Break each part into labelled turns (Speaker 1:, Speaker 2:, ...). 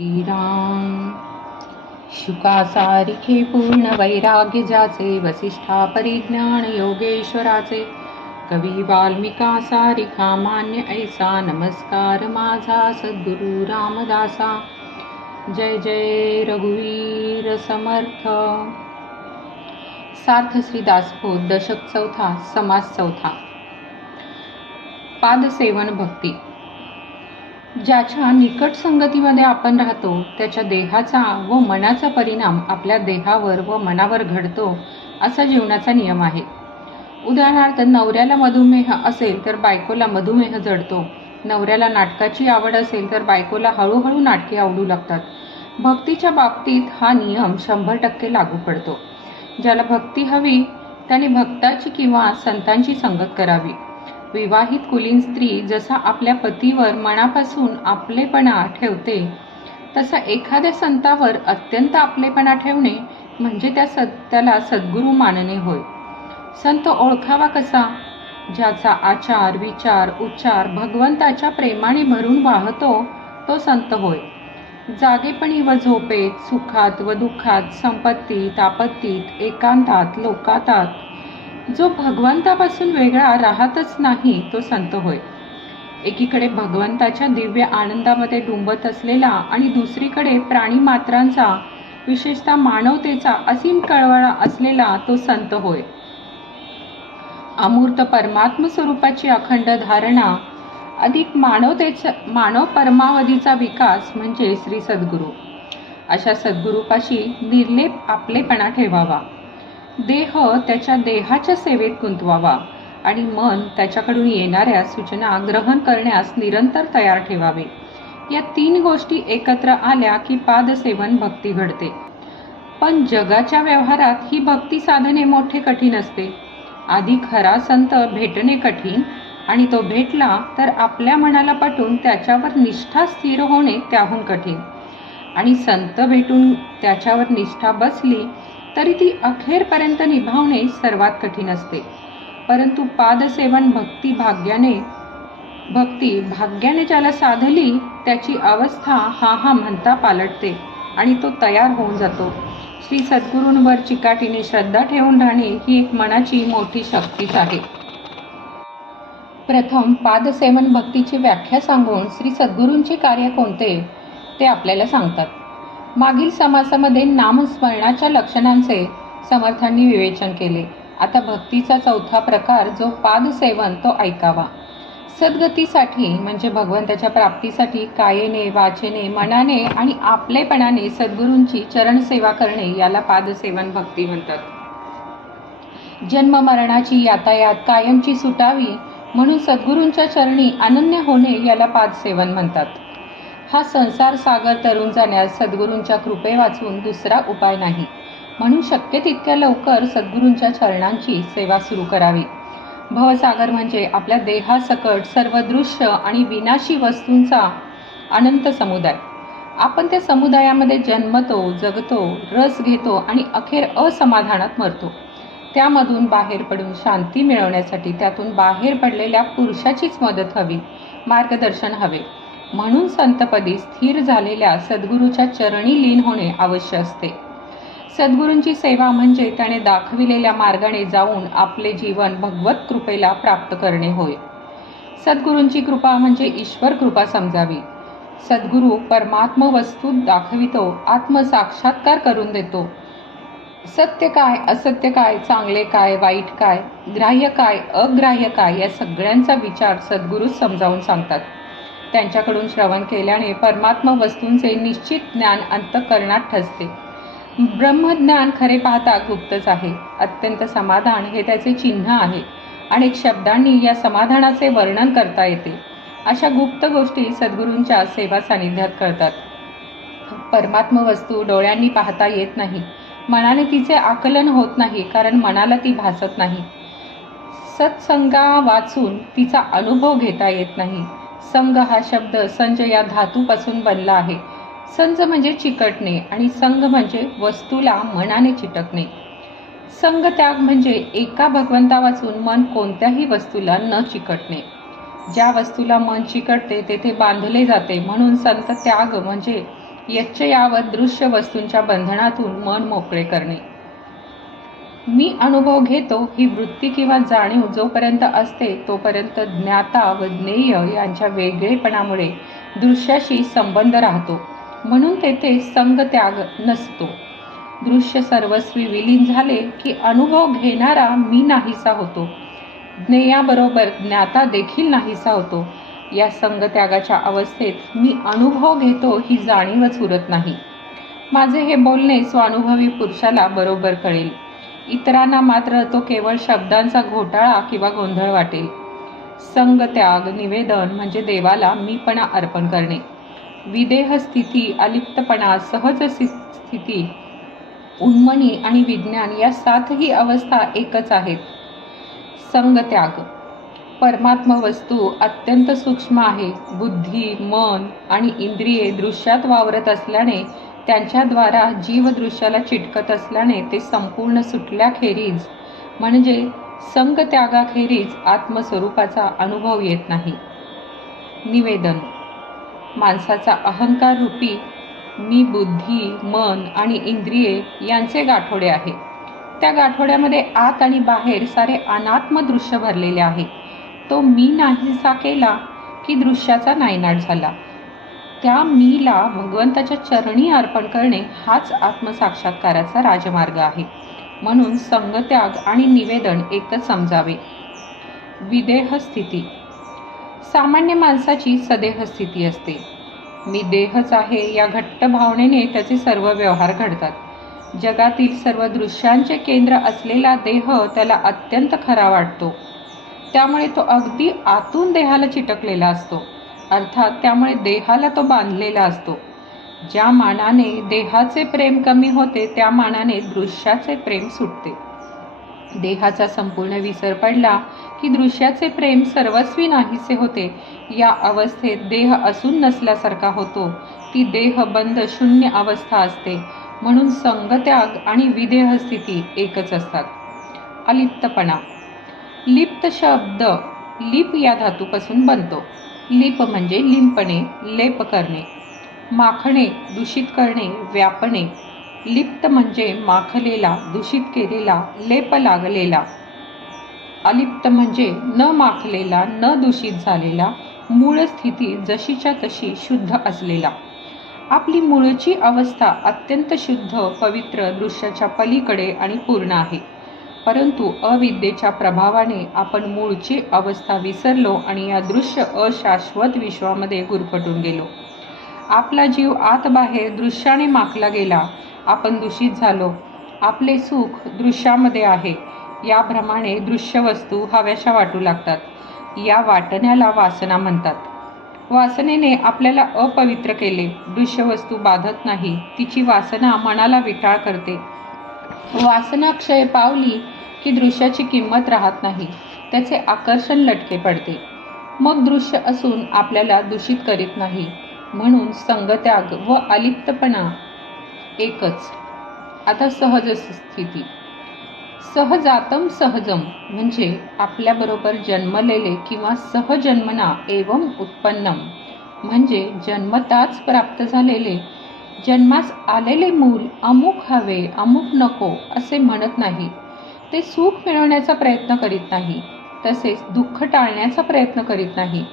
Speaker 1: श्रीराम। शुकासारिखे पूर्ण वैराग्य ज्याचे वसिष्ठा परिज्ञान योगेश्वराचे। कवी वाल्मिका सारिखा मान्य ऐसा नमस्कार माझा सद्गुरु रामदासा। जय जय रघुवीर समर्थ। सार्थ श्रीदास दशक चौथा समास चौथा। पादसेवन भक्ती। ज्याच्या निकट संगतीमध्ये आपण राहतो त्याच्या देहाचा व मनाचा परिणाम आपल्या देहावर व मनावर घडतो असा जीवनाचा नियम आहे. उदाहरणार्थ नवऱ्याला मधुमेह असेल तर बायकोला मधुमेह जडतो. नवऱ्याला नाटकाची आवड असेल तर बायकोला हळूहळू नाटके आवडू लागतात. भक्तीच्या बाबतीत हा नियम शंभर टक्के लागू पडतो. ज्याला भक्ती हवी त्याने भक्ताची किंवा संतांची संगत करावी. विवाहित कुलीन स्त्री जसा आपल्या पतीवर मनापासून आपलेपणा ठेवते तसा एखाद्या संतावर अत्यंत आपलेपणा ठेवणे म्हणजे त्या सत त्याला सद्गुरू मानणे होय. संत ओळखावा कसा? ज्याचा आचार विचार उच्चार भगवंताच्या प्रेमाने भरून वाहतो तो संत होय. जागेपणी व झोपेत सुखात व दुःखात संपत्तीत आपत्तीत एकांतात लोकातात जो भगवंतापासून वेगळा राहतच नाही तो संत होय. एकीकडे भगवंताच्या दिव्य आनंदामध्ये डुंबत असलेला आणि दुसरीकडे प्राणी मात्रांचा विशेषतः मानवतेचा असीम कळवळा असलेला तो संत होय. अमूर्त परमात्म स्वरूपाची अखंड धारणा अधिक मानवतेचा मानव परमावधीचा विकास म्हणजे श्री सद्गुरू. अशा सद्गुरूपाशी निर्लेप आपलेपणा ठेवावा. देह त्याच्या देहाच्या सेवेत गुंतवावा आणि मन त्याच्याकडून येणाऱ्या सूचना ग्रहण करण्यास निरंतर तयार ठेवावे. या तीन गोष्टी एकत्र आल्या की पादसेवन भक्ती घडते. पण जगाच्या व्यवहारात ही भक्ती साधने मोठे कठीण असते. आधी खरा संत भेटणे कठीण आणि तो भेटला तर आपल्या मनाला पटून त्याच्यावर निष्ठा स्थिर होणे त्याहून कठीण. आणि संत भेटून त्याच्यावर निष्ठा बसली तरी ती अखेरपर्यंत निभावणे सर्वात कठीण असते. परंतु पादसेवन भक्ती भाग्याने भक्ती भाग्याने ज्याला साधली त्याची अवस्था हा हा म्हणता पालटते आणि तो तयार होऊन जातो. श्री सद्गुरूंवर चिकाटीने श्रद्धा ठेवून राहणे ही एक मनाची मोठी शक्तीच आहे. प्रथम पादसेवन भक्तीची व्याख्या सांगून श्री सद्गुरूंचे कार्य कोणते ते आपल्याला सांगतात. मागील समासामध्ये नामस्मरणाच्या लक्षणांचे समर्थांनी विवेचन केले. आता भक्तीचा चौथा प्रकार जो पादसेवन तो ऐकावा. सद्गतीसाठी म्हणजे भगवंताच्या प्राप्तीसाठी कायेने वाचेने मनाने आणि आपलेपणाने सद्गुरूंची चरणसेवा करणे याला पादसेवन भक्ती म्हणतात. जन्म मरणाची यातायात कायमची सुटावी म्हणून सद्गुरूंच्या चरणी अनन्य होणे याला पादसेवन म्हणतात. हा संसार सागर तरुण जाण्यास सद्गुरूंच्या कृपे वाचून दुसरा उपाय नाही. म्हणून शक्य तितक्या लवकर सद्गुरूंच्या चरणांची सेवा सुरू करावी. भवसागर म्हणजे आपल्या देहासकट सर्व दृश्य आणि विनाशी वस्तूंचा अनंत समुदाय. आपण त्या समुदायामध्ये जन्मतो जगतो रस घेतो आणि अखेर असमाधानात मरतो. त्यामधून बाहेर पडून शांती मिळवण्यासाठी त्यातून बाहेर पडलेल्या पुरुषाचीच मदत हवी मार्गदर्शन हवे. म्हणून संतपदी स्थिर झालेल्या सद्गुरूच्या चरणी लीन होणे आवश्यक असते. सद्गुरूंची सेवा म्हणजे त्याने दाखविलेल्या मार्गाने जाऊन आपले जीवन भगवत कृपेला प्राप्त करणे होय. सद्गुरूंची कृपा म्हणजे ईश्वर कृपा समजावी. सद्गुरू परमात्म वस्तू दाखवितो आत्मसाक्षात्कार करून देतो. सत्य काय असत्य काय चांगले काय वाईट काय ग्राह्य काय अग्राह्य काय या सगळ्यांचा विचार सद्गुरूच समजावून सांगतात. त्यांच्याकडून श्रवण केल्याने परमात्मा वस्तूंचे निश्चित ज्ञान अंतकरणात ठसते ब्रह्मज्ञान खरे पाहता गुप्तच आहे. अत्यंत समाधान हे त्याचे चिन्ह आहे अनेक शब्दांनी या समाधानाचे वर्णन करता येते. अशा गुप्त गोष्टी सद्गुरूंच्या सेवा सानिध्यात करतात परमात्म वस्तू डोळ्यांनी पाहता येत नाही. मनाने तिचे आकलन होत नाही कारण मनाला ती भासत नाही. सत्संगा वाचून तिचा अनुभव घेता येत नाही. संग हा शब्द संज या धातूपासून बनला आहे. संज म्हणजे चिकटणे आणि संघ म्हणजे वस्तूला मनाने चिटकणे. संग त्याग म्हणजे एका भगवंता वाचून मन कोणत्याही वस्तूला न चिकटणे. ज्या वस्तूला मन चिकटते तेथे बांधले जाते. म्हणून संत त्याग म्हणजे यच्च यावत दृश्य वस्तूंच्या बंधनातून मन मोकळे करणे. मी अनुभव घेतो ही वृत्ती किंवा जाणीव जोपर्यंत असते तोपर्यंत ज्ञाता व ज्ञेय यांच्या वेगळेपणामुळे दृश्याशी संबंध राहतो. म्हणून तेथे संगत्याग नसतो. दृश्य सर्वस्वी विलीन झाले की अनुभव घेणारा मी नाहीसा होतो. ज्ञेयाबरोबर ज्ञाता देखील नाहीसा होतो. या संगत्यागाच्या अवस्थेत मी अनुभव घेतो ही जाणीवच उरत नाही. माझे हे बोलणे स्वानुभवी पुरुषाला बरोबर कळेल. इतरांना मात्र तो केवळ शब्दांचा घोटाळा किंवा गोंधळ वाटेल. संगत्याग निवेदन म्हणजे देवाला मीपणा अर्पण करणे. विदेह स्थिती अलिप्तपणा सहज स्थिती उन्मनी आणि विज्ञान या सातही अवस्था एकच आहेत. संगत्याग परमात्म वस्तू अत्यंत सूक्ष्म आहे. बुद्धी मन आणि इंद्रिये दृश्यात वावरत असल्याने त्यांच्याद्वारा जीव दृश्याला चिटकत असल्याने ते संपूर्ण सुटल्याखेरीज म्हणजे संगत्यागाखेरीज आत्मस्वरूपाचा अनुभव येत नाही. निवेदन माणसाचा अहंकार रूपी मी बुद्धी मन आणि इंद्रिये यांचे गाठोडे आहे. त्या गाठोड्यामध्ये आत आणि बाहेर सारे अनात्म दृश्य भरलेले आहे. तो मी नाहीसा केला की दृश्याचा नायनाट झाला. त्या मीला भगवंताच्या चरणी अर्पण करणे हाच आत्मसाक्षात्काराचा राजमार्ग आहे. म्हणून संगत्याग आणि निवेदन एकच समजावे. विदेह स्थिती. सामान्य माणसाची सदेह स्थिती असते. मी देहच आहे या घट्ट भावनेने त्याचे सर्व व्यवहार घडतात. जगातील सर्व दृश्यांचे केंद्र असलेला देह त्याला अत्यंत खरा वाटतो. त्यामुळे तो अगदी आतून देहाला चिटकलेला असतो. अर्थात त्यामुळे देहाला तो बांधलेला असतो. ज्या मानाने देहाचे प्रेम कमी होते त्या मानाने दृश्याचे प्रेम सुटते. देहाचा संपूर्ण विसर पडला की दृश्याचे प्रेम सर्वस्वी नाहीसे होते. या अवस्थेत देह असून नसल्यासारखा होतो. ती देहबंद शून्य अवस्था असते. म्हणून संगत्याग आणि विदेह स्थिती एकच असतात. अलिप्तपणा. लिप्त शब्द लिप या धातूपासून बनतो. लिप म्हणजे लिंपणे लेप करणे. माखणे दूषित करणे व्यापणे. लिप्त म्हणजे माखलेला दूषित केलेला लेप लागलेला. अलिप्त म्हणजे न माखलेला न दूषित झालेला मूळ स्थिती जशीच्या तशी शुद्ध असलेला. आपली मूळची अवस्था अत्यंत शुद्ध पवित्र दृश्याच्या पलीकडे आणि पूर्ण आहे. परंतु अविद्येच्या प्रभावाने आपण मूळची अवस्था विसरलो आणि या दृश्य अशाश्वत विश्वामध्ये गुरफटून गेलो. आपला जीव आत बाहेर दृश्याने माखला गेला. आपण दूषित झालो. आपले सुख दृश्यामध्ये आहे. याप्रमाणे दृश्य वस्तू हव्याशा वाटू लागतात. या वाटण्याला वासना म्हणतात. वासनेने आपल्याला अपवित्र केले. दृश्य वस्तू बाधत नाही. तिची वासना मनाला विटाळ करते. वासना क्षय पावली की दृश्याची किंमत राहत नाही. त्याचे आकर्षण लटके पडते. मग दृश्य असून आपल्याला दूषित करीत नाही. म्हणून संगत्याग व अलिप्तपणा एकच. आता सहज स्थिती. सहजातम सहजम म्हणजे आपल्याबरोबर जन्मलेले किंवा सहजन्मना एवं उत्पन्नम. म्हणजे जन्मताच प्राप्त झालेले. जन्मास आलेले मूल अमुक हवे अमुक नको असे म्हणत नाही. ते सुख मिळवण्याचा प्रयत्न करीत नाही तसेच दुःख टाळण्याचा प्रयत्न करीत नाही.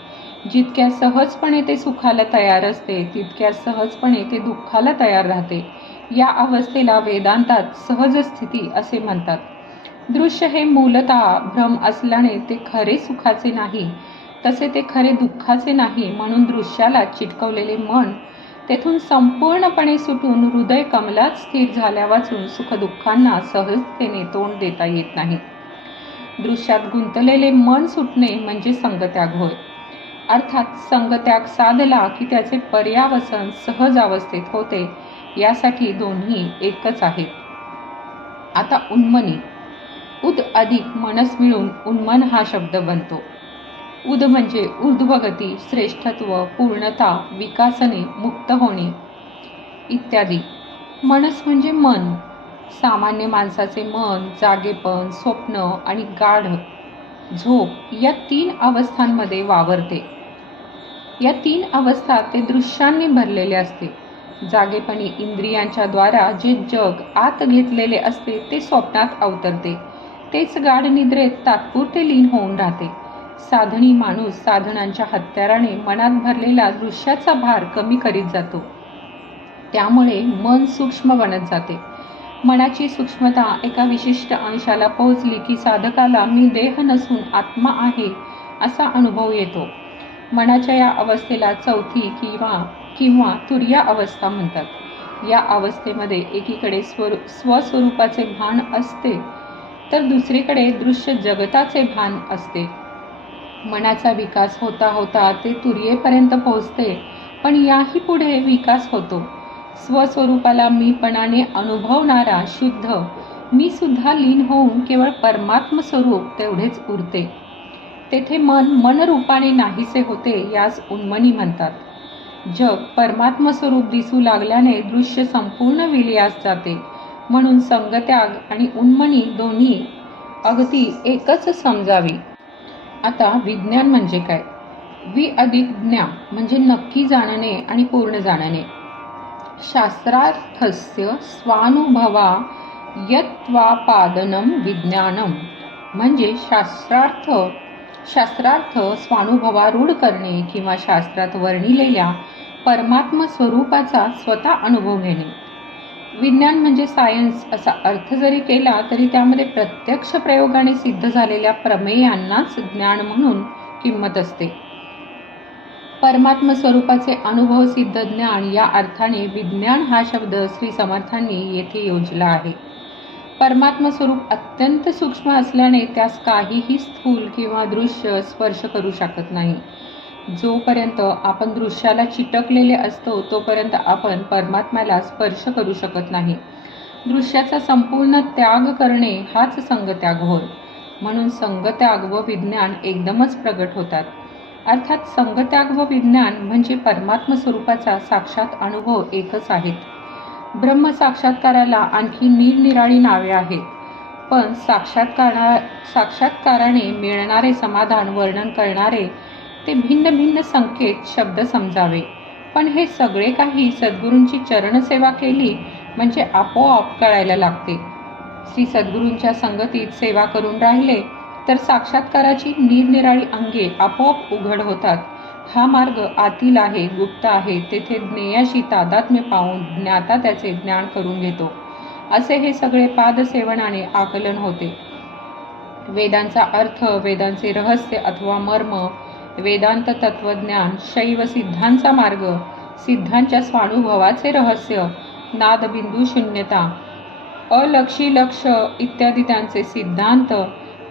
Speaker 1: जितक्या सहजपणे ते सुखाला तयार असते तितक्या सहजपणे ते दुःखाला तयार राहते. या अवस्थेला वेदांतात सहज स्थिती असे म्हणतात. दृश्य हे मूलतः भ्रम असल्याने ते खरे सुखाचे नाही तसे ते खरे दुःखाचे नाही म्हणून दृश्याला चिटकवलेले मन तेथून संपूर्णपणे सुटून हृदय कमलात स्थिर झाल्या वाचून सुखदुःखांना सहजतेने तोंड देता येत नाही. दृश्यात गुंतलेले मन सुटणे म्हणजे संगत्याग होय. अर्थात संगत्याग साधला की त्याचे पर्यावसन सहज अवस्थेत होते यासाठी दोन्ही एकच आहेत. आता उन्मनी. उद अधिक मनस मिळून उन्मन हा शब्द बनतो. उद म्हणजे ऊर्ध्वगती श्रेष्ठत्व पूर्णता विकासने मुक्त होणे इत्यादी. मनस म्हणजे मन. सामान्य माणसाचे मन जागेपण स्वप्न आणि गाढ झोप या तीन अवस्थांमध्ये वावरते. या तीन अवस्था ते दृश्यांनी भरलेले असते. जागेपणी इंद्रियांच्या द्वारा जे जग आत घेतलेले असते ते स्वप्नात अवतरते. तेच गाढ निद्रेत तात्पुरते लीन होऊन राहते. साधणी माणूस साधनांच्या हत्याराने मनात भरलेला दृश्याचा भार कमी करीत जातो. त्यामुळे मन सूक्ष्म बनत जाते. मनाची सूक्ष्मता एका विशिष्ट अंशाला पोहोचली की साधकाला मी देह नसून आत्मा आहे असा अनुभव येतो. मनाच्या या अवस्थेला चौथी किंवा किंवा तुर्या अवस्था म्हणतात. या अवस्थेमध्ये एकीकडे स्वरू स्वस्वरूपाचे भान असते तर दुसरीकडे दृश्य जगताचे भान असते. मनाचा विकास होता होता ते तुर्येपर्यंत पोहोचते पण याही पुढे विकास होतो. स्वस्वरूपाला मीपणाने अनुभवणारा शुद्ध मी सुद्धा लीन होऊन केवळ परमात्म स्वरूप तेवढेच उरते. तेथे मन मनरूपाने नाहीसे होते यास उन्मनी म्हणतात. जग परमात्म स्वरूप दिसू लागल्याने दृश्य संपूर्ण विलयास जाते. म्हणून संगत्याग आणि उन्मनी दोन्ही अगदी एकच समजावी. आता विज्ञान म्हणजे काय? वि अधिक ज्ञा म्हणजे नक्की जाणणे आणि पूर्ण जाणणे. शास्त्रार्थस्य स्वानुभवा यत्वापादनम विज्ञानम म्हणजे शास्त्रार्थ शास्त्रार्थ स्वानुभवारूढ करणे किंवा शास्त्रात वर्णिलेल्या परमात्म स्वरूपाचा स्वतः अनुभव घेणे. विज्ञान म्हणजे सायन्स असा अर्थ जरी केला तरी त्यामध्ये प्रत्यक्ष प्रयोगाने सिद्ध झालेल्या प्रमेयांनाच ज्ञान म्हणून किंमत असते. परमात्म स्वरूपाचे अनुभव सिद्ध ज्ञान या अर्थाने विज्ञान हा शब्द श्री समर्थांनी येथे योजला आहे. परमात्म स्वरूप अत्यंत सूक्ष्म असल्याने त्यास काहीही स्थूल किंवा दृश्य स्पर्श करू शकत नाही. जोपर्यंत आपण दृश्याला चिटकलेले असतो तोपर्यंत आपण परमात्म्याला स्पर्श करू शकत नाही. दृश्याचा संपूर्ण त्याग करणे हाच संगत्याग होय. म्हणून संगत्याग व विज्ञान एकदमच प्रगट होतात. अर्थात संगत्याग व विज्ञान म्हणजे परमात्म स्वरूपाचा साक्षात अनुभव एकच आहेत. ब्रह्म साक्षात्काराला आणखी निरनिराळी नावे आहेत. पण साक्षात्कारा साक्षात्काराने मिळणारे समाधान वर्णन करणारे ते भिन्न भिन्न संकेत शब्द समजावे. पण हे सगळे काही सद्गुरूंची चरणसेवा केली म्हणजे आपोआप कळायला लागते. श्री सद्गुरूंच्या संगतीत सेवा करून राहिले तर साक्षात्काराची निरनिराळी अंगे आपोआप उघड होतात. हा मार्ग आतील आहे गुप्त आहे तेथे ज्ञेयाशी तादात्म्य पाहून ज्ञाता त्याचे ज्ञान करून घेतो. असे हे सगळे पादसेवनाने आकलन होते. वेदांचा अर्थ वेदांचे रहस्य अथवा मर्म वेदांत तत्वज्ञान शैव सिद्धांचा मार्ग सिद्धांच्या स्वानुभवाचे रहस्य नादबिंदू शून्यता अलक्षी लक्ष इत्यादी त्यांचे सिद्धांत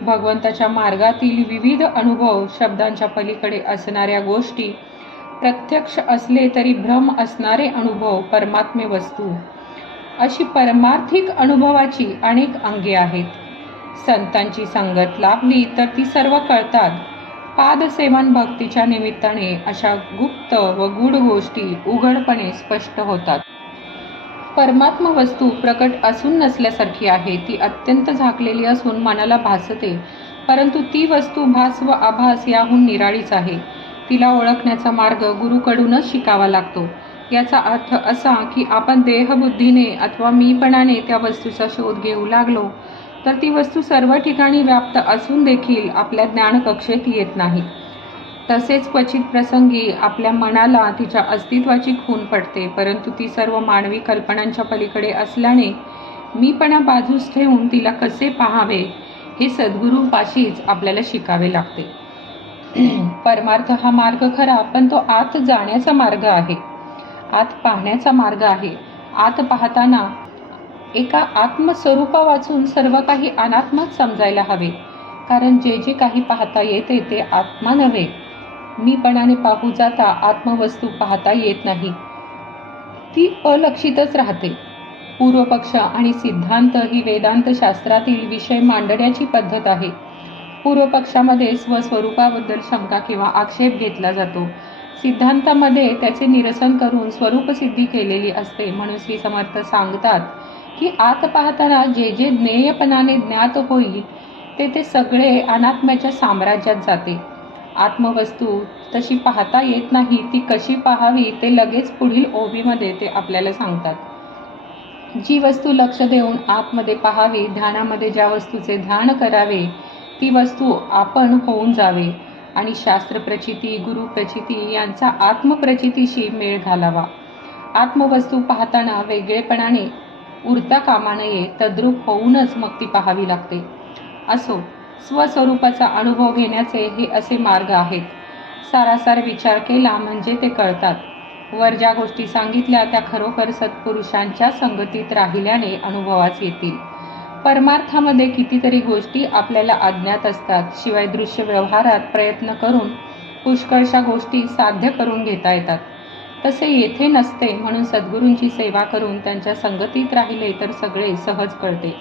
Speaker 1: भगवंताच्या मार्गातील विविध अनुभव शब्दांच्या पलीकडे असणाऱ्या गोष्टी प्रत्यक्ष असले तरी भ्रम असणारे अनुभव परमात्मे वस्तू. अशी परमार्थिक अनुभवाची अनेक अंगे आहेत. संतांची संगत लाभली तर ती सर्व कळतात. पादसेवन भक्तीच्या निमित्ताने अशा गुप्त व गूढ गोष्टी उघडपणे स्पष्ट होतात. परमात्मा वस्तू प्रकट असून नसल्यासारखी आहे ती अत्यंत झाकलेली असून मनाला भासते परंतु ती वस्तू भास व आभास याहून निराळीच आहे. तिला ओळखण्याचा मार्ग गुरुकडूनच शिकावा लागतो. याचा अर्थ असा की आपण देहबुद्धीने अथवा मीपणाने त्या वस्तूचा शोध घेऊ लागलो तर ती वस्तू सर्व ठिकाणी व्याप्त असून देखील आपल्या ज्ञानकक्षेत येत नाही. तसेच क्वचित प्रसंगी आपल्या मनाला तिच्या अस्तित्वाची खून पडते परंतु ती सर्व मानवी कल्पनांच्या पलीकडे असल्याने मीपणा बाजूस ठेवून तिला कसे पाहावे हे सद्गुरूपाशीच आपल्याला शिकावे लागते. परमार्थ हा मार्ग खरा पण तो आत जाण्याचा मार्ग आहे. आत पाहण्याचा मार्ग आहे. आत पाहताना एका आत्मस्वरूपा वाचून सर्व काही अनात्माच समजायला हवे. कारण जे जे काही पाहता येते ते आत्मा नव्हे. मीपणाने पाहू जाता आत्मवस्तू पाहता येत नाही. ती अलक्षितच राहते. पूर्वपक्ष आणि सिद्धांत ही वेदांत शास्त्रातील विषय मांडण्याची पद्धत आहे. पूर्वपक्षामध्ये स्वस्वरूपाबद्दल शंका किंवा आक्षेप घेतला जातो. सिद्धांतामध्ये त्याचे निरसन करून स्वरूपसिद्धी केलेली असते म्हणून श्री समर्थ सांगतात की आत पाहताना जे जे ज्ञेयपणाने ज्ञात होईल ते ते सगळे अनात्म्याच्या साम्राज्यात जाते. आत्मवस्तू तशी पाहता येत नाही ती कशी पाहावी ते लगेच पुढील ओबीमध्ये ते आपल्याला सांगतात. जी वस्तू लक्ष देऊन आतमध्ये पाहावी ध्यानामध्ये ज्या वस्तूचे ध्यान करावे ती वस्तू आपण होऊन जावे आणि शास्त्रप्रचिती गुरुप्रचिती यांचा आत्मप्रचितीशी मेळ घालावा. आत्मवस्तू पाहताना वेगळेपणाने उरता कामा नये तद्रूप होऊनच मग ती पाहावी लागते. असो स्वस्वरूपाचा अनुभव घेण्याचे हे असे मार्ग आहेत. सारासार विचार केला म्हणजे ते कळतात. वर ज्या गोष्टी सांगितल्या त्या खरोखर सत्पुरुषांच्या संगतीत राहिल्याने अनुभवास येतील. परमार्थामध्ये कितीतरी गोष्टी आपल्याला अज्ञात असतात शिवाय दृश्य व्यवहारात प्रयत्न करून पुष्कळशा गोष्टी साध्य करून घेता येतात. तसे येथे नसते म्हणून सद्गुरूंची सेवा करून त्यांच्या संगतीत राहिले तर सगळे सहज कळते.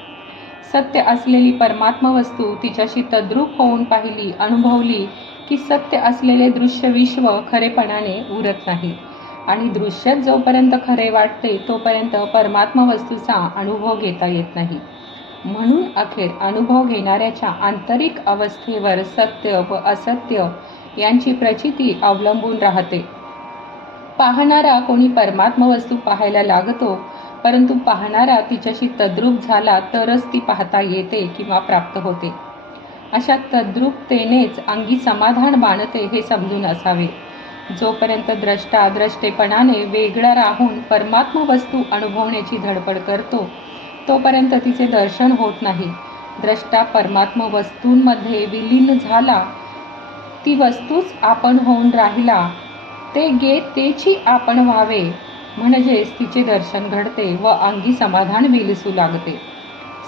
Speaker 1: सत्य असलेली परमात्मा वस्तू तिच्याशी तद्रूप होऊन पाहिली अनुभवली की सत्य असलेले दृश्य विश्व खरेपणाने उरत नाही. आणि दृश्यात जोपर्यंत खरे वाटते तोपर्यंत परमात्मा वस्तूचा अनुभव घेता येत नाही. म्हणून अखेर अनुभव घेणाऱ्याच्या आंतरिक अवस्थेवर सत्य व असत्य यांची प्रचिती अवलंबून राहते. पाहणारा कोणी परमात्म वस्तू पाहायला लागतो परंतु पाहणारा तिच्याशी तद्रूप झाला तरच ती पाहता येते किंवा प्राप्त होते. अशा तद्रूपतेनेच अंगी समाधान बाणते हे समजून असावे. जोपर्यंत द्रष्टा द्रष्टेपणाने वेगळा राहून परमात्मा वस्तू अनुभवण्याची धडपड करतो तोपर्यंत तिचे दर्शन होत नाही. द्रष्टा परमात्मा वस्तूंमध्ये विलीन झाला ती वस्तूच आपण होऊन राहिला ते गे तेची आपण व्हावे. म्हणजेच तिचे दर्शन घडते व अंगी समाधान विलसू लागते.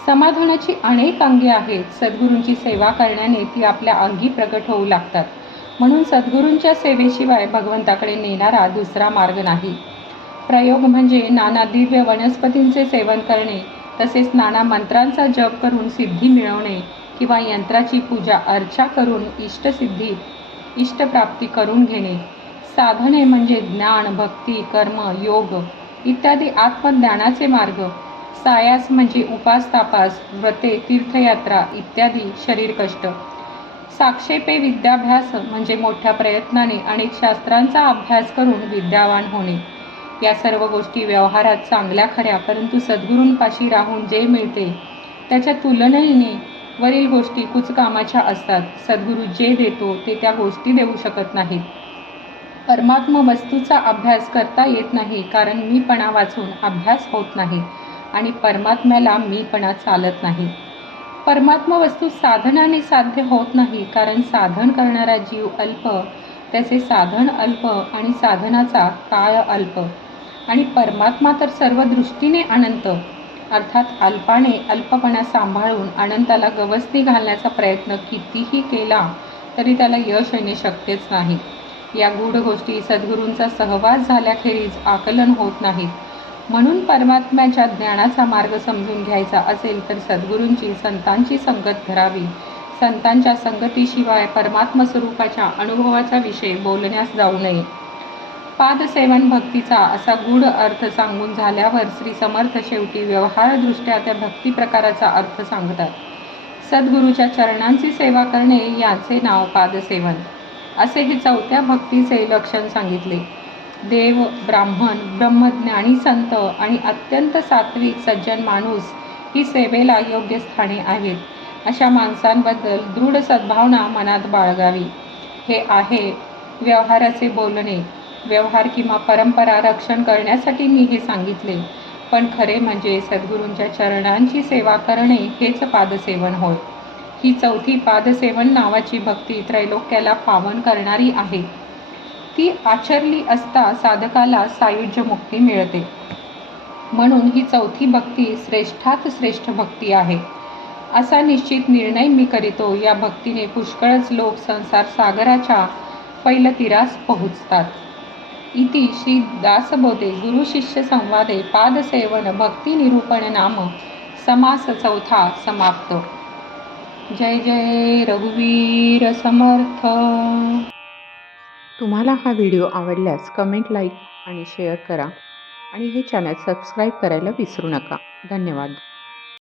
Speaker 1: समाधानाची अनेक अंगे आहेत. सद्गुरूंची सेवा करण्याने ती आपल्या अंगी प्रकट होऊ लागतात. म्हणून सद्गुरूंच्या सेवेशिवाय भगवंताकडे नेणारा दुसरा मार्ग नाही. प्रयोग म्हणजे नाना दिव्य वनस्पतींचे सेवन करणे तसेच नाना मंत्रांचा जप करून सिद्धी मिळवणे किंवा यंत्राची पूजा अर्चा करून इष्टसिद्धी इष्टप्राप्ती करून घेणे. साधने म्हणजे ज्ञान भक्ती कर्म योग इत्यादी आत्मज्ञानाचे मार्ग. सायास म्हणजे उपास तापास व्रते तीर्थयात्रा इत्यादी शरीर कष्ट. साक्षेपे विद्याभ्यास म्हणजे मोठ्या प्रयत्नाने अनेक शास्त्रांचा अभ्यास करून विद्यावान होणे. या सर्व गोष्टी व्यवहारात चांगल्या खऱ्या परंतु सद्गुरूंपाशी राहून जे मिळते त्याच्या तुलनेने वरील गोष्टी कुचकामाच्या असतात. सद्गुरू जे देतो ते त्या गोष्टी देऊ शकत नाहीत. परमात्मा वस्तूचा अभ्यास करता येत नाही कारण मीपणा वाचून अभ्यास होत नाही आणि परमात्म्याला मीपणा चालत नाही. परमात्मा वस्तू साधनाने साध्य होत नाही कारण साधन करणारा जीव अल्प त्याचे साधन अल्प आणि साधनाचा काळ अल्प. आणि परमात्मा तर सर्व दृष्टीने अनंत अर्थात अल्पाने अल्पपणा सांभाळून अनंताला गवस्ती घालण्याचा प्रयत्न कितीही केला तरी त्याला यश येणे शक्यच नाही. या गूढ गोष्टी सद्गुरूंचा सहवास झाल्याखेरीज आकलन होत नाहीत. म्हणून परमात्म्याच्या ज्ञानाचा मार्ग समजून घ्यायचा असेल तर सद्गुरूंची संतांची संगत धरावी. संतांच्या संगतीशिवाय परमात्म स्वरूपाच्या अनुभवाचा विषय बोलण्यास जाऊ नये. पादसेवन भक्तीचा असा गूढ अर्थ सांगून झाल्यावर श्री समर्थ शेवटी व्यवहारदृष्ट्या त्या भक्ती प्रकाराचा अर्थ सांगतात. सद्गुरूच्या चरणांची सेवा करणे याचे नाव पादसेवन. असे हे चौथ्या भक्तीचे लक्षण सांगितले. देव ब्राह्मण ब्रह्मज्ञानी संत आणि अत्यंत सात्विक सज्जन माणूस ही सेवेला योग्य स्थाने आहेत. अशा माणसांबद्दल दृढ सद्भावना मनात बाळगावी. हे आहे व्यवहाराचे बोलणे. व्यवहार किंवा परंपरा रक्षण करण्यासाठी मी हे सांगितले. पण खरे म्हणजे सद्गुरूंच्या चरणांची सेवा करणे हेच पादसेवन होय. ही चौथी पादसेवन नावाची भक्ती त्रैलोक्याला पावन करणारी आहे. ती आचरली असता साधकाला सायुज्य मुक्ती मिळते. म्हणून ही चौथी भक्ती श्रेष्ठात श्रेष्ठ भक्ती आहे. असा निश्चित निर्णय मी करीतो. या भक्तीने पुष्कळच लोक संसार सागराच्या पैलतीरास पोहोचतात. इति श्री दासबोधे गुरुशिष्य संवादे पादसेवन भक्ती निरूपण नाम समास चौथा समाप्त. जय जय रघुवीर समर्थ. तुम्हाला हा व्हिडिओ आवडल्यास कमेंट लाईक आणि शेअर करा. आणि हे चॅनल सबस्क्राईब करायला विसरू नका. धन्यवाद.